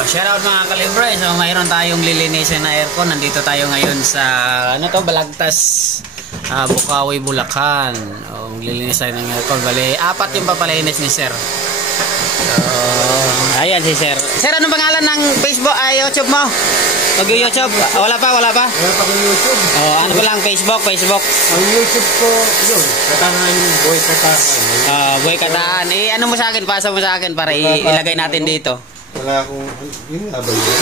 Shoutout mga kalibre. So mayroon tayong lilinisin na aircon. Nandito tayo ngayon sa Balagtas, Bukawi, Bulacan. Lilinis tayo ng aircon. Bali, 4 yung papalinis ni sir. So, ayan si sir. Sir, anong pangalan ng Facebook YouTube mo? Mag-YouTube? Wala pa? Wala pa kong YouTube. Ano ko lang, Facebook? Ang YouTube ko, yun. Katangan Boy Kataan. Boy Kataan. Ano mo sa akin? Pasa mo sa akin para ilagay natin dito. Wala akong, yun nga ba yun?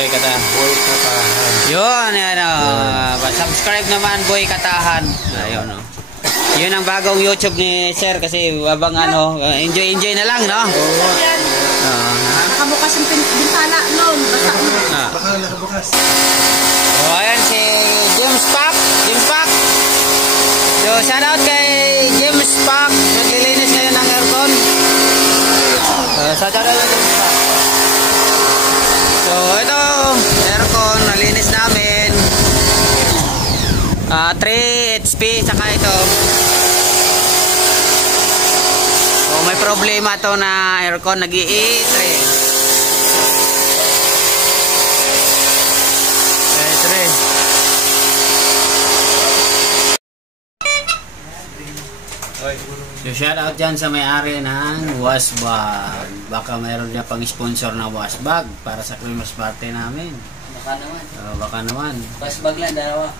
Boy Kataan. Boy Kataan. Yun, subscribe naman, Boy Katahan. Ayun, yun ang bagong YouTube ni sir kasi habang enjoy na lang, no? Nakabukas yung bintana noon. Baka nakabukas. Ayan si James Pak. So shoutout kay James Pak. Naglilinis ngayon ng aircon. Shoutout kay James Pak. So ito, aircon, nalinis namin. 3 HP, saka ito. So may problema to na aircon, nag-i-3. So shout out dyan sa may-ari ng Wasbag. Baka mayroon niya pang sponsor na Wasbag para sa Christmas party namin. Baka naman. Wasbag lang, dalawa.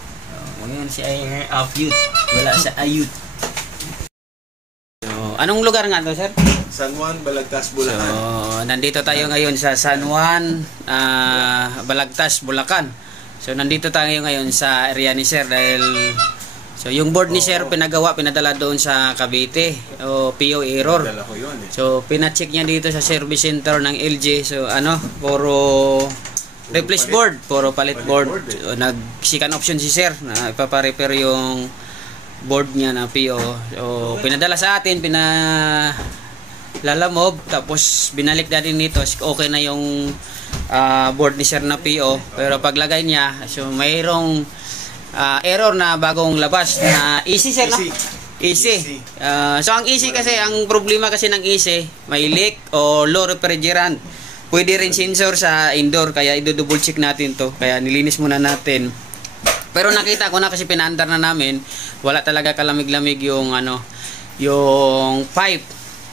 Ngayon si Ayut. Wala sa Ayut. So, anong lugar nga to, sir? San Juan, Balagtas, Bulacan. So, nandito tayo ngayon sa San Juan, Balagtas, Bulacan. So, nandito tayo ngayon sa area ni sir dahil yung board ni sir pinadala doon sa Cavite o PO error. So pina-check niya dito sa service center ng LG. So puro replace board, puro palit board. So, nag-second option si sir na ipapa-repair yung board niya na PO. So pinadala sa atin, pinalalamob, tapos binalik natin dito. Okay na yung board ni sir na PO, pero paglagay niya, so mayroong error na bagong labas na easy sir, no? Easy. So ang easy kasi, ang problema kasi ng easy, may leak o low refrigerant. Pwede rin sensor sa indoor, kaya i-double check natin to. Kaya nilinis muna natin. Pero nakita ko na kasi pinaandar na namin, wala talaga kalamig-lamig yung yung pipe.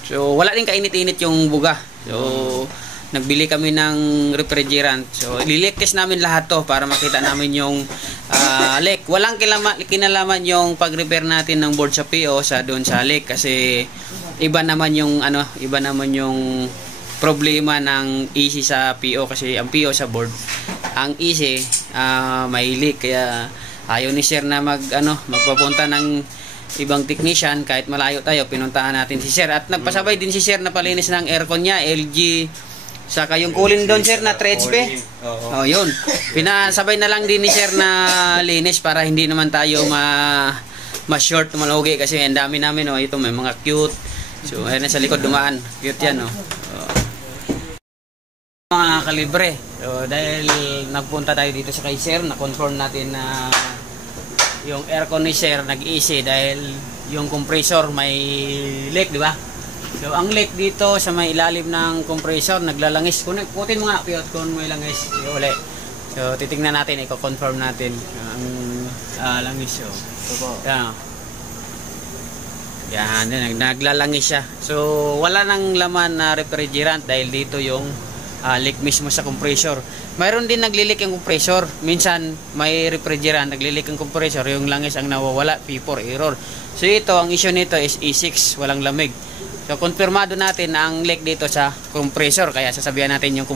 So wala din kainit-init yung buga. So nagbili kami ng refrigerant. So, i-leak test namin lahat to para makita namin yung leak. Walang kinalaman yung pag-repair natin ng board sa PO doon sa leak kasi iba naman yung problema ng EC sa PO kasi ang PO sa board, ang EC may leak, kaya ayaw ni sir na magpapunta ng ibang technician. Kahit malayo tayo, pinuntahan natin si sir at nagpasabay din si sir na palinis ng aircon niya, LG. Saka yung cooling doon sir na 3 HP. Yun. Pinasabay na lang din ni sir na linis para hindi naman tayo ma-short, malugi kasi ang dami namin. Ito may mga cute. So ayun sa likod dumaan. Cute yan. Mga kalibre. So dahil nagpunta tayo dito sa kay sir, na-confirm natin na yung aircon ni sir nag-easy dahil yung compressor may leak, di ba? So, ang leak dito sa may ilalim ng compressor, naglalangis. Kutin mo nga, piyot, kung may langis. Uli. So, titingnan natin, i-confirm natin ang langis. So, yan, naglalangis siya. So, wala nang laman na refrigerant dahil dito yung leak mismo sa compressor. Mayroon din naglilik yung compressor. Minsan, may refrigerant, naglilik yung compressor, yung langis ang nawawala, P4 error. So, ito, ang issue nito is E6, walang lamig. So, konfirmado natin na ang leak dito sa compressor. Kaya sasabihan natin yung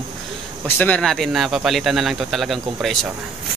customer natin na papalitan na lang to talagang compressor.